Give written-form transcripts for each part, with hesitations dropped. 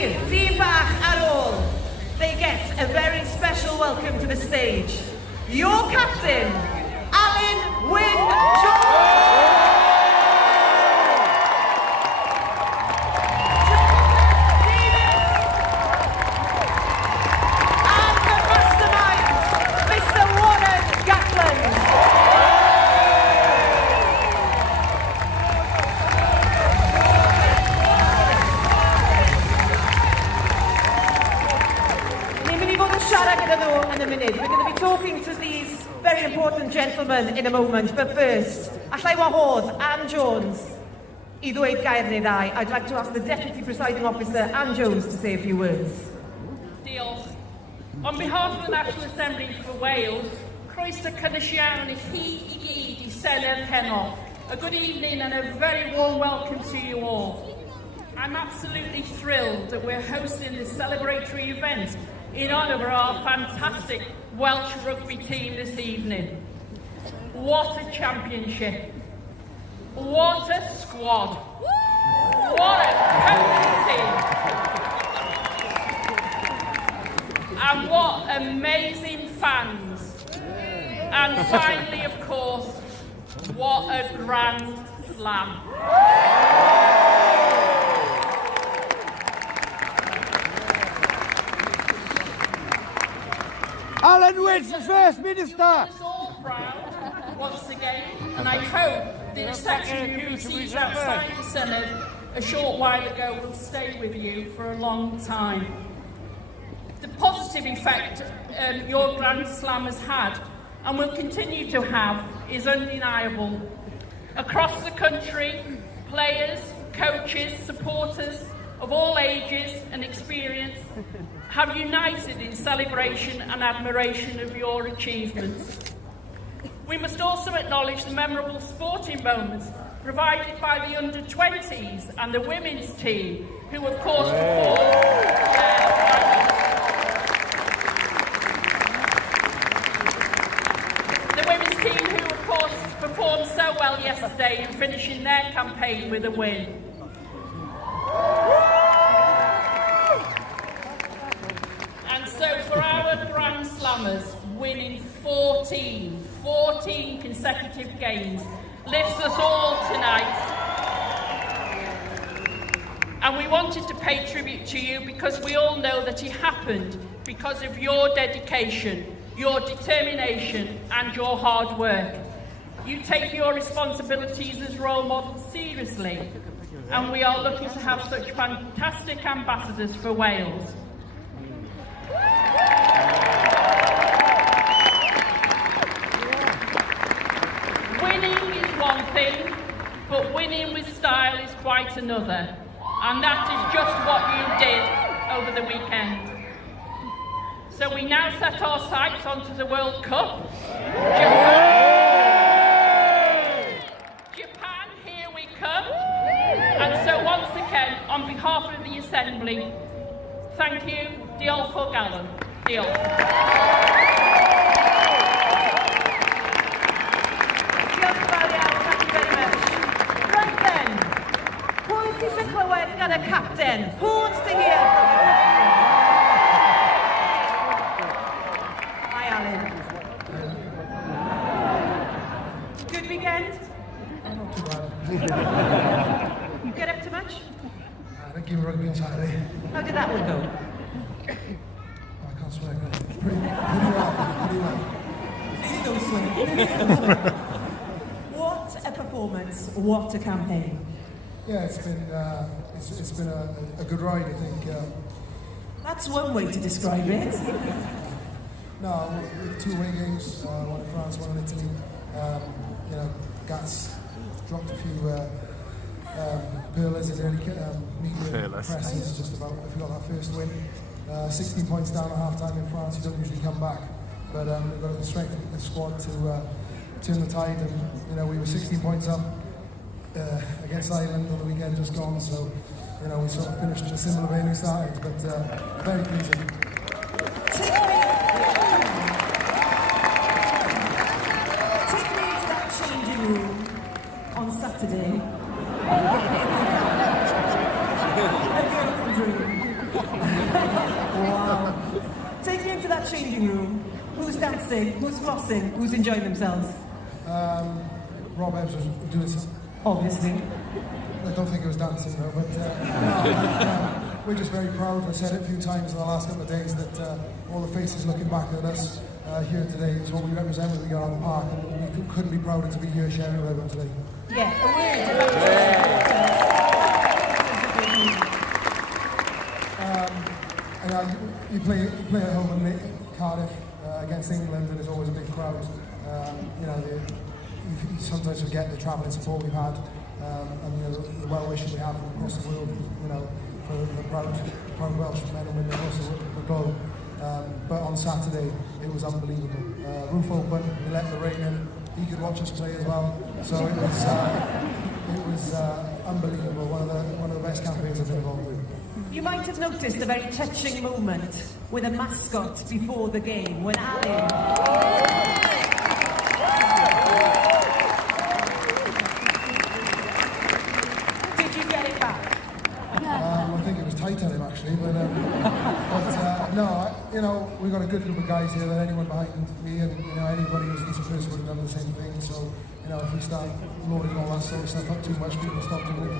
Dyn bach ar ôl, they get a very special welcome to the stage. Your captain, Alan Wyn Jones. We're going to be talking to these very important gentlemen in a moment, but first, allai wahodd Anne Jones I ddweud gair neu ddau. I'd like to ask the Deputy Presiding Officer, Anne Jones, to say a few words. Diolch. On behalf of the National Assembly for Wales, croeso cynnes iawn I chi I gyd I Senedd heno. A good evening and a very warm welcome to you all. I'm absolutely thrilled that we're hosting this celebratory event in honour of our fantastic Welsh rugby team this evening. What a championship. What a squad. What a community. And what amazing fans. And finally, of course, what a grand slam. Alan Wyn's the First Minister! You're us all proud, once again, and I hope the reception you received outside the Senedd a short while ago will stay with you for a long time. The positive effect your Grand Slam has had, and will continue to have, is undeniable. Across the country, players, coaches, supporters of all ages and experience have united in celebration and admiration of your achievements. We must also acknowledge the memorable sporting moments provided by the under-20s and the women's team, who of course performed the women's team who of course performed so well yesterday in finishing their campaign with a win. So for our Grand Slammers, winning 14 consecutive games lifts us all tonight. And we wanted to pay tribute to you because we all know that it happened because of your dedication, your determination and your hard work. You take your responsibilities as role models seriously, and we are lucky to have such fantastic ambassadors for Wales. Winning is one thing, but winning with style is quite another. And that is just what you did over the weekend. So we now set our sights onto the World Cup. Japan, here we come. And so once again, on behalf of the Assembly, thank you, diolch o galon. Diolch. And a captain. Who wants to hear from the captain? Hi, Alan. Good weekend? Not too bad. You get up to much? I think you were rugby on Saturday. How did that one go? I can't swear. Pretty well. Please don't swear. Please don't swear. What a performance. What a campaign. Yeah, it's been a good ride, I think. That's one way to describe it. No, with 2 away games, one in France, one in Italy. You know, Gats dropped a few pearlers in early media presses just about if we got that first win. 16 points down at half-time in France, you don't usually come back. But we've got the strength of the squad to turn the tide, and you know, we were 16 points up against Ireland on the weekend just gone, so you know, we sort of finished in a similar vein we started, but very pleasing. Take me into that changing room on Saturday. A girl can dream. Wow. Take me into that changing room. Who's dancing? Who's flossing? Who's enjoying themselves? Rob Evans was doing some. Obviously. I don't think it was dancing though, but we're just very proud. I've said it a few times in the last couple of days that all the faces looking back at us here today is what we represent when we get on the park, and we couldn't be prouder to be here sharing with everyone today. Yeah, a word about you play at home in Cardiff against England, and there's always a big crowd. You sometimes forget the travelling support we've had, and the well-wishing we have from across the world. For the proud Welsh men and women across the globe. But on Saturday, it was unbelievable. Roof open, we let the rain in. He could watch us play as well. So it was unbelievable. One of the best campaigns I've been involved in. You might have noticed a very touching moment with a mascot before the game when Alan. Did you get it back? I think it was tight on him actually, but no, we've got a good group of guys here. That anyone behind me and anybody who's a decent person would have done the same thing. So if we start loading all that sort of stuff up too much, people stop doing it.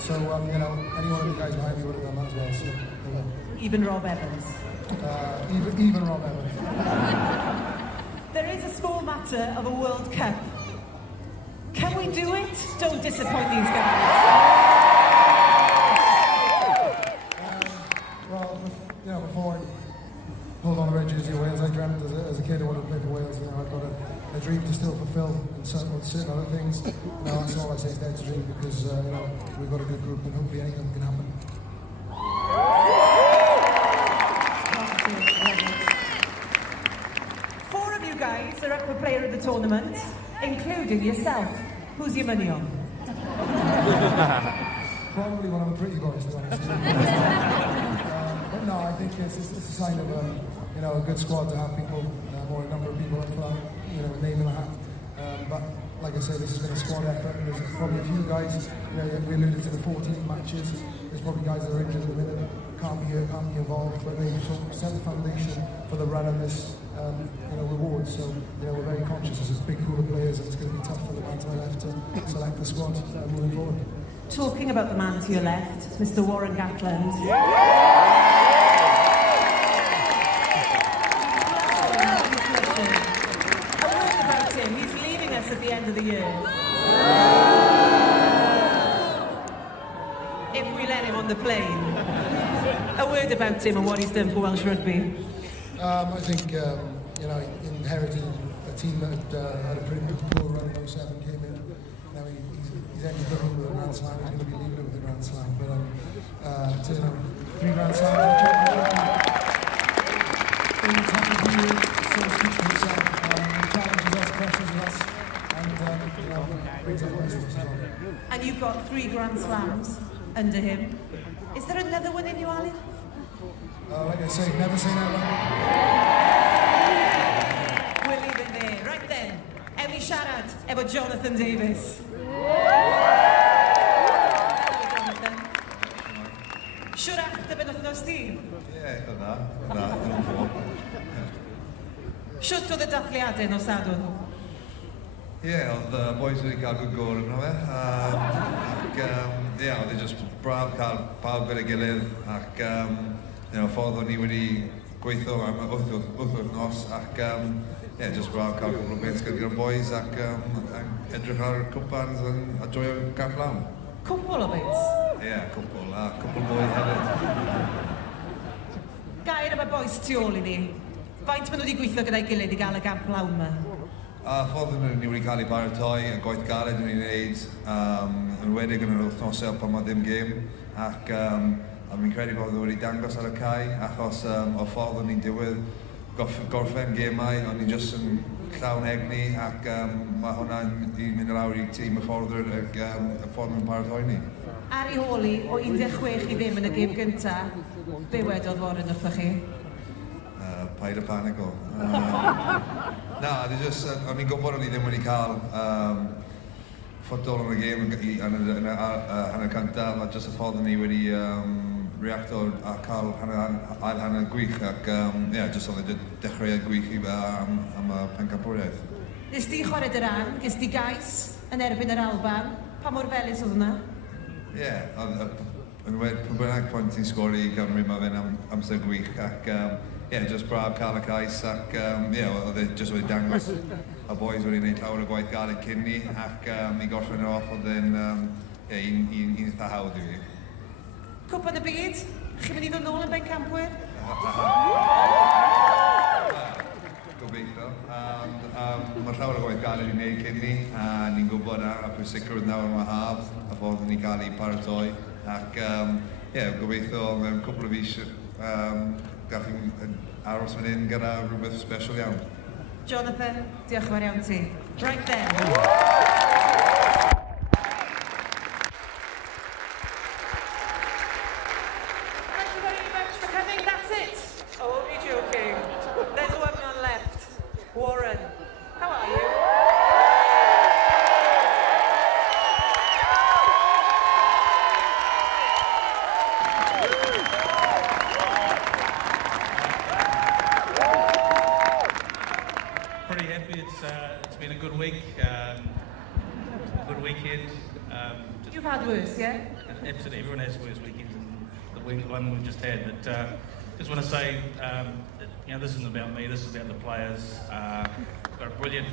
So any one of the guys behind me would have done that as well. So, even Rob Evans. Even Rob Evans. There is a small matter of a World Cup. Can we do it? Don't disappoint these guys. Before I pulled on a red jersey of Wales, I dreamt as a kid I wanted to play for Wales. I've got a dream to still fulfil and certain other things. That's all I say is there to dream because we've got a good group and hopefully anything can happen. Four of you guys are up for player of the tournament, including yourself. Who's your money on? Probably one of the pretty boys, to be honest. But no, I think it's a sign of a good squad to have people, or a number of people up front, a name in the hat. But like I say, this has been a squad effort, and there's probably a few guys. We alluded to the 14 matches. There's probably guys that are injured at the minute, can't be here, can't be involved, but they've sort of set the foundation for the run and this, reward. So we're very conscious. There's a big pool of players, and it's going to be tough for the man to my left to select the squad moving forward. Talking about the man to your left, Mr. Warren Gatland. A word about him. He's leaving us at the end of the year. If we let him on the plane. A word about him and what he's done for Welsh rugby. I think he inherited a team that had a pretty poor run in 07, came in. Now he's ended the run with a Grand Slam. He's going to be leaving it with a Grand Slam. But 3 Grand Slams in the championship. In the time of the year, so to speak for himself. He challenges us, pressures us, and brings up the best of us as well. And you've got 3 Grand Slams under him. Is there another one in you, Ali? Like I say, never say never. We'll leave it there. Right then, Emmy siarad efo Jonathan Davies. Siwrach dy ben wythnos di? Ie, yna, yn ffôn. Siwt oedd y dathliadau nos Sadwrn? Ie, oedd boys wedi cael good goal yno fe. Ac oedd just braf cael pawb gyda'i gilydd. Ac ffordd o'n ni wedi gweithio am 8 wythnos. Ac just braf cael cwbl o beth gyda'r boys ac edrych ar cwmpans a joio gan lawn. Cwbl o bits? Ie, cwbl. A cwbl mwy hefyd. Gair am y boes tu ôl i ni. Faint maen nhw wedi gweithio gyda'i gilydd i gael y gamp lawn yma? Ffordd ni wedi cael ei baratoi, y gwaith galed yn ei wneud, yn wedig yn yr wythnosau pan mae ddim gêm, ac fi'n credu bod wedi dangos ar y cae, achos o ffordd o'n ni'n diwedd gorffen gemau, o'n ni'n jyst yn llawn egni, ac mae hwnna'n mynd lawr i tîm y ffordd y ffordd yn paratoi ni. Ar ei holi, o 16 i ddim yn y gêm gyntaf, be wedodd Warren wrthoch chi? Paid y panico. Na, o'n i'n gwybod o'n i ddim wedi cael ffotol yn y gêm yn y cyntaf, a jyst y ffordd o'n i wedi reactor a cael ail hanner gwych ac jyst oedd e dechrau gwych i fe am y pencampwriaeth. Nes di chwarae dy ran, ges di gais yn erbyn yr Alban. Pa mor felys oedd hwnna? Ie, yn bynnag pwynt ti'n sgori i Gymru mae fe'n amser gwych ac jyst braf cael y cais ac oedd e jyst wedi dangos y boys wedi gwneud llawer o gwaith galed cyn ni ac i gorffen nhw off oedd e'n un eitha hawdd i fi. Cwpan y byd, chi'n mynd i ddod nôl yn bencampwyr? Gobeithio. Mae llawer o gwaith galed i wneud cyn ni a ni'n gwybod a pwysigrwydd nawr yma haf a fod ni gael ei paratoi ac gobeithio mewn cwbl o fis gallwn ni aros fan hyn gyda rhywbeth special iawn. Jonathan, diolch yn fawr iawn ti. Right there. Thank you very much for coming. That's it. Oh, you're joking. There's one man left. Warren, how are you? Pretty happy. It's been a good week, good weekend. You've had worse, yeah? Absolutely, everyone has worse weekends than the one we've just had. But just want to say, this isn't about me. This is about the players. Got a brilliant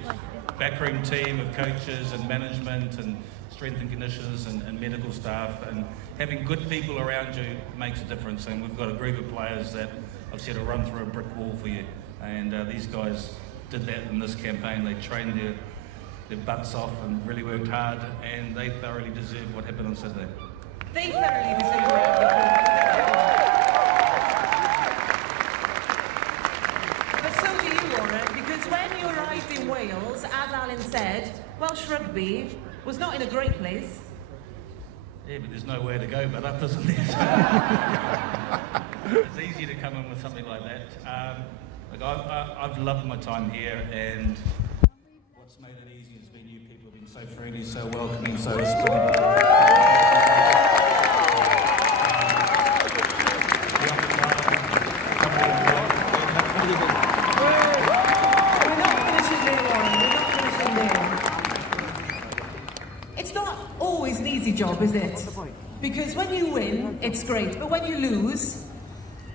backroom team of coaches and management and strength and conditioners and medical staff. And having good people around you makes a difference. And we've got a group of players that I've said will run through a brick wall for you. And these guys did that in this campaign. They trained their butts off and really worked hard, and they thoroughly deserve what happened on Saturday. They thoroughly deserve it. But so do you, Warren, because when you arrived in Wales, as Alan said, Welsh rugby was not in a great place. Yeah, but there's nowhere to go but up, isn't there? It's easy to come in with something like that. Look, I've loved my time here, and what's made it easy has been you people have been so friendly, so welcoming, so hospitable. We're not finishing there, Warren. We're not finishing there. It's not always an easy job, is it? Because when you win, it's great, but when you lose,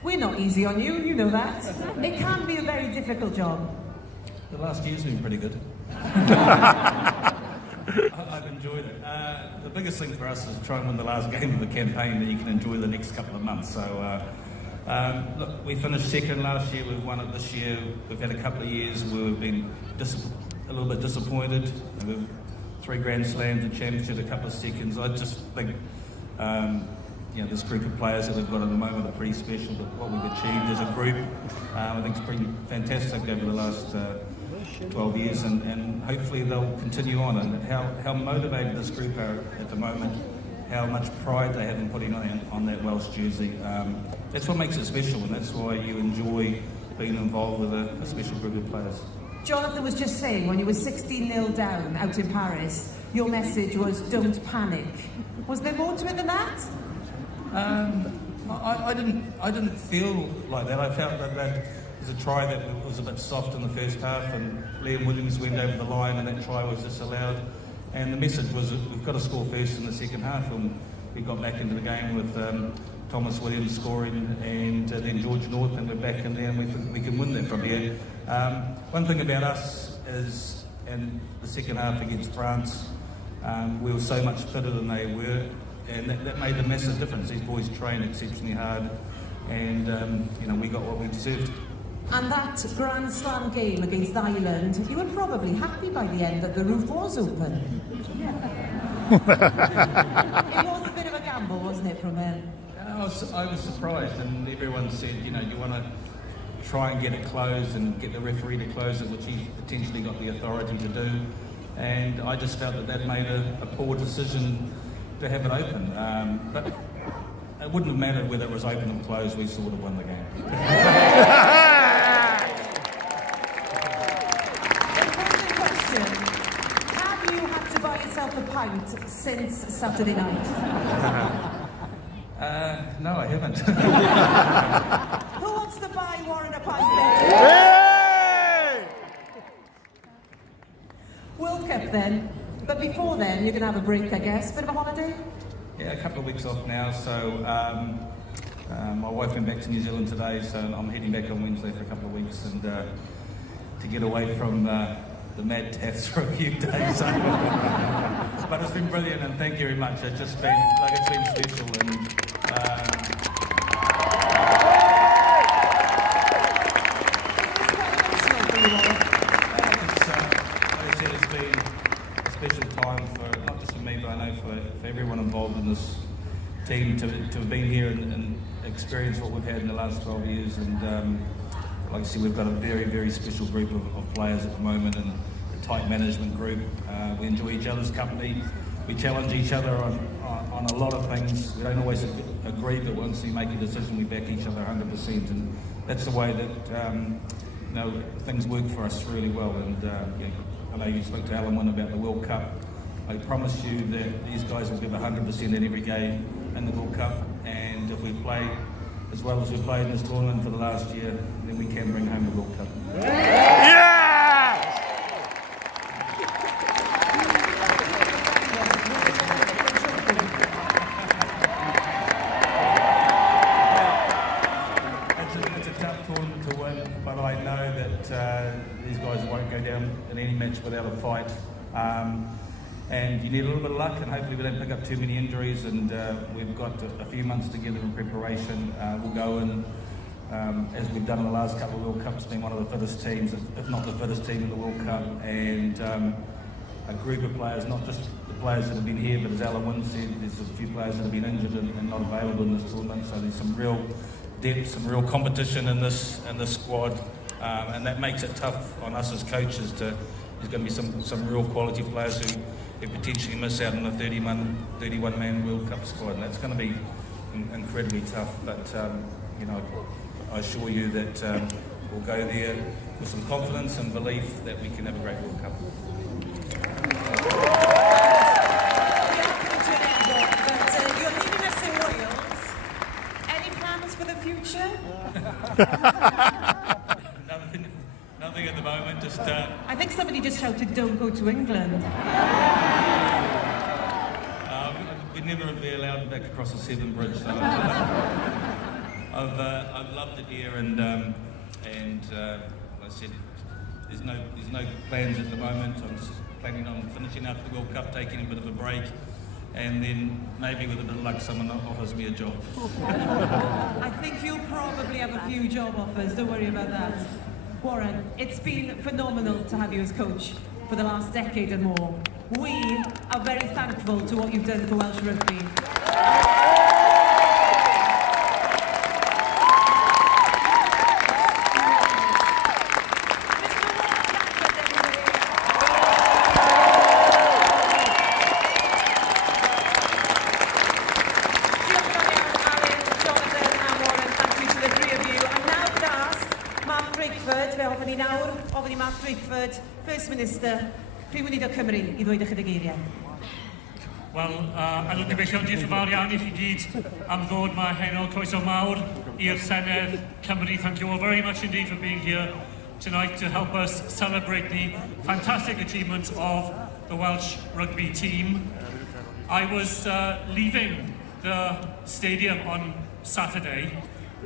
we're not easy on you, you know that. It can be a very difficult job. The last year's been pretty good. I've enjoyed it. The biggest thing for us is try and win the last game of the campaign that you can enjoy the next couple of months. So, look, we finished second last year, we've won it this year. We've had a couple of years where we've been a little bit disappointed. We've 3 Grand Slams, a championship, a couple of seconds. I just think this group of players that we've got at the moment are pretty special, but what we've achieved as a group, I think it's been fantastic over the last 12 years, and hopefully they'll continue on. And how motivated this group are at the moment, how much pride they have in putting on that Welsh jersey. That's what makes it special, and that's why you enjoy being involved with a special group of players. Jonathan was just saying, when you were 16-0 down out in Paris, your message was, don't panic. Was there more to it than that? I didn't feel like that. I felt that was a try that was a bit soft in the first half, and Liam Williams went over the line and that try was disallowed. And the message was that we've got to score first in the second half, and we got back into the game with Thomas Williams scoring and then George North, and we're back in there and we think we can win that from here. One thing about us is, in the second half against France, we were so much fitter than they were, and that made a massive difference. These boys trained exceptionally hard, and we got what we deserved. And that Grand Slam game against Ireland, you were probably happy by the end that the roof was open. It was a bit of a gamble, wasn't it, from him? I was surprised, and everyone said, you want to try and get it closed and get the referee to close it, which he's potentially got the authority to do. And I just felt that made a poor decision to have it open. But it wouldn't have mattered whether it was open or closed, we sort of won the game. Important question. Have you had to buy yourself a pint since Saturday night? No, I haven't. Who wants to buy Warren a pint? Hey! World Cup then. But before then, you're going to have a break, I guess. Bit of a holiday? Yeah, a couple of weeks off now, so my wife went back to New Zealand today, so I'm heading back on Wednesday for a couple of weeks and to get away from the mad taps for a few days. But it's been brilliant and thank you very much. It's just been, it's been special and it's been a special time for, not just for me, but I know for everyone involved in this team to have been here and experience what we've had in the last 12 years. And like I said, we've got a very, very special group of players at the moment and a tight management group. We enjoy each other's company. We challenge each other on a lot of things. We don't always agree, but once we make a decision, we back each other 100%. And that's the way that things work for us really well. And I know you spoke to Alan Wynne about the World Cup. I promise you that these guys will give 100% in every game in the World Cup. And if we play as well as we played in this tournament for the last year, then we can bring home the World Cup. Yeah! It's a tough tournament to win, but I know that these guys won't go down in any match without a fight. And you need a little bit of luck, and hopefully we don't pick up too many injuries. And we've got a few months together in preparation. We'll go in, as we've done in the last couple of World Cups, being one of the fittest teams, if not the fittest team in the World Cup. And a group of players, not just the players that have been here, but as Alan Wynne said, there's a few players that have been injured and not available in this tournament. So there's some real depth, some real competition in this squad, and that makes it tough on us as coaches. There's going to be some real quality players who potentially miss out on a 31-man World Cup squad, and that's going to be incredibly tough. But I assure you that we'll go there with some confidence and belief that we can have a great World Cup. You're leaving us in Wales. Any plans for the future? Nothing at the moment, just... I think somebody just shouted, don't go to England. We'd never be allowed back across the Severn Bridge. So I've loved it here, and like I said, there's no plans at the moment. I'm just planning on finishing up the World Cup, taking a bit of a break, and then maybe with a bit of luck, someone offers me a job. I think you'll probably have a few job offers. Don't worry about that. Warren, it's been phenomenal to have you as coach for the last decade and more. We are very thankful to what you've done for Welsh rugby. First Minister, pryd wnaeth o Cymru I ddweud ychydig eiriau? Wel, yn gobeithio diolch yn fawr iawn I chi gyd am ddod mae heno croeso mawr i'r Senedd Cymru. Thank you all very much indeed for being here tonight to help us celebrate the fantastic achievements of the Welsh rugby team. I was leaving the stadium on Saturday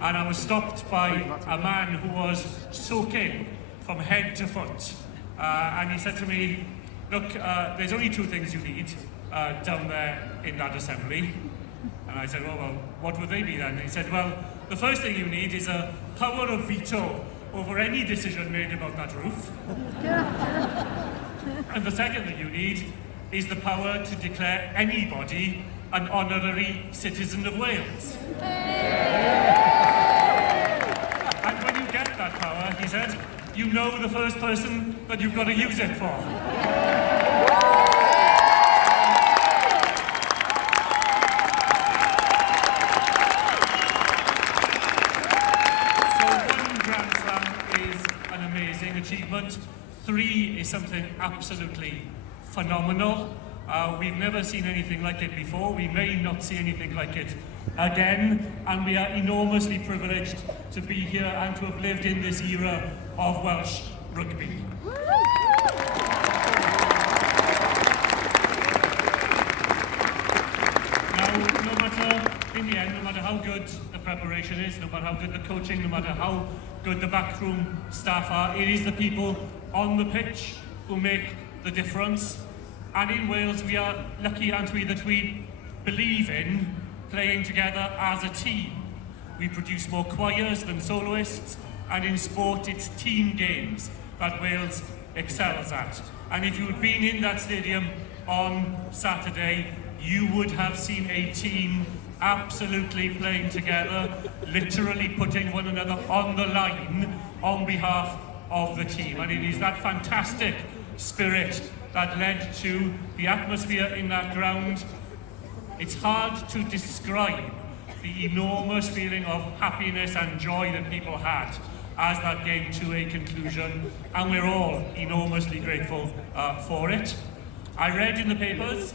and I was stopped by a man who was soaking from head to foot. And he said to me, look, there's only two things you need down there in that assembly. And I said, well, what would they be then? He said, well, the first thing you need is a power of veto over any decision made about that roof. And the second thing you need is the power to declare anybody an honorary citizen of Wales. And when you get that power, he said, you know the first person that you've got to use it for. So 1 Grand Slam is an amazing achievement. 3 is something absolutely phenomenal. We've never seen anything like it before. We may not see anything like it again, and we are enormously privileged to be here and to have lived in this era of Welsh rugby. Now, no matter, in the end, no matter how good the preparation is, no matter how good the coaching, no matter how good the backroom staff are, it is the people on the pitch who make the difference. And in Wales, we are lucky, aren't we, that we believe in playing together as a team. We produce more choirs than soloists, and in sport, it's team games that Wales excels at. And if you had been in that stadium on Saturday, you would have seen a team absolutely playing together, literally putting one another on the line on behalf of the team. And it is that fantastic spirit that led to the atmosphere in that ground. It's hard to describe the enormous feeling of happiness and joy that people had as that came to a conclusion, and we're all enormously grateful for it. I read in the papers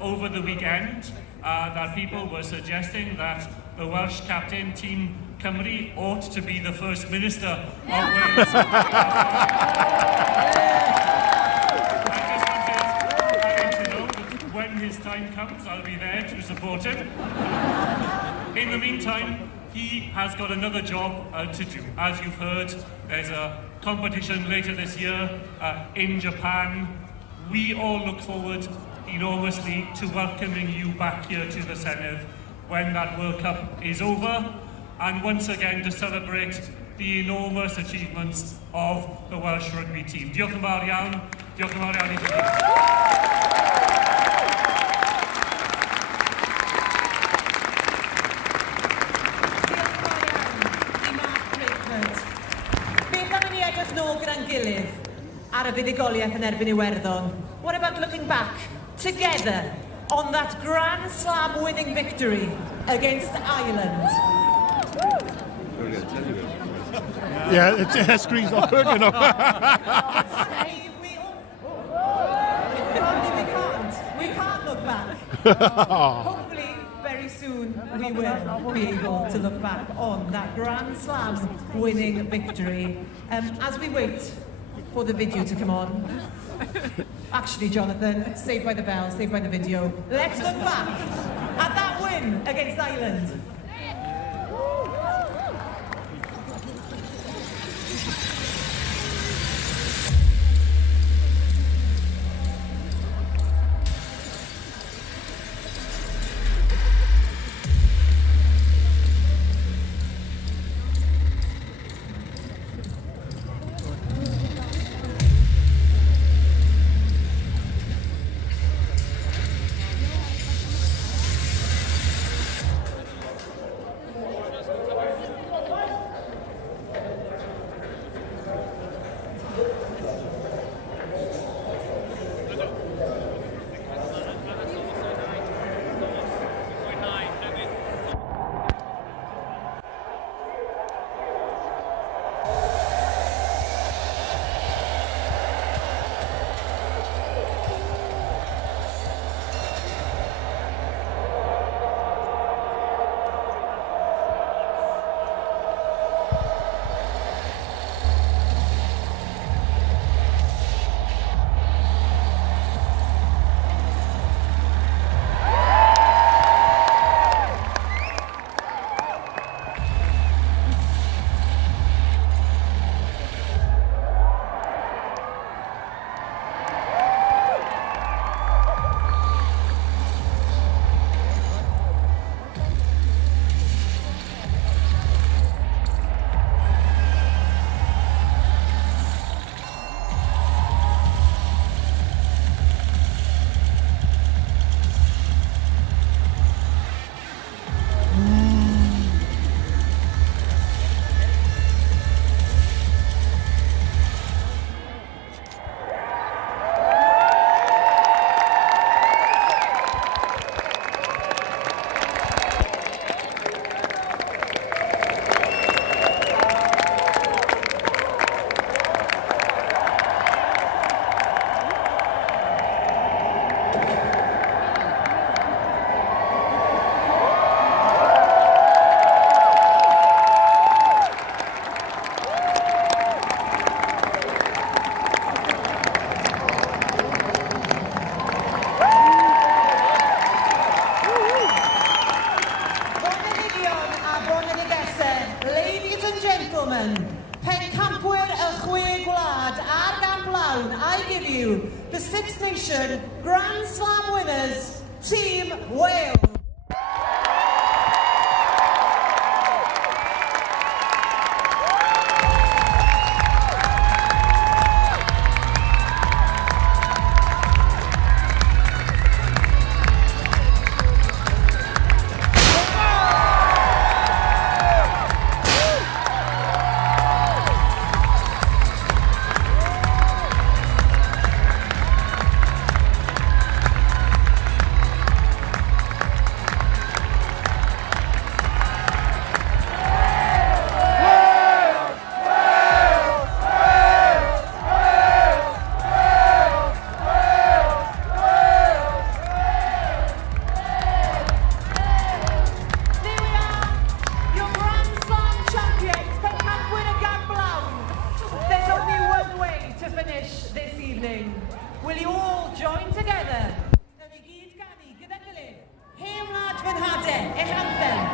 over the weekend that people were suggesting that the Welsh captain, Team Cymru, ought to be the First Minister of Wales. His time comes, I'll be there to support him. In the meantime, he has got another job to do. As you've heard, there's a competition later this year in Japan. We all look forward enormously to welcoming you back here to the Senedd when that World Cup is over, and once again to celebrate the enormous achievements of the Welsh rugby team. Diolch yn fawr iawn. Diolch yn fawr iawn i chi. Ar y fuddugoliaeth yn erbyn Iwerddon. What about looking back together on that Grand Slam winning victory against Ireland? Yeah, the screen's not working. We can't look back. Hopefully, very soon we will be able to look back on that Grand Slam winning victory. As we wait for the video to come on. Actually, Jonathan, Saved by the Bell, Saved by the Video. Let's look back at that win against Ireland. gentlemen, pencampwyr y chwe gwlad a'r gam blawn, I give you the Six Nation Grand Slam winners, Team Wales. This evening. Will you all join together? Hen i gyd ganu gyda'i gilydd. Hen wlad fy nhade, eich anthem.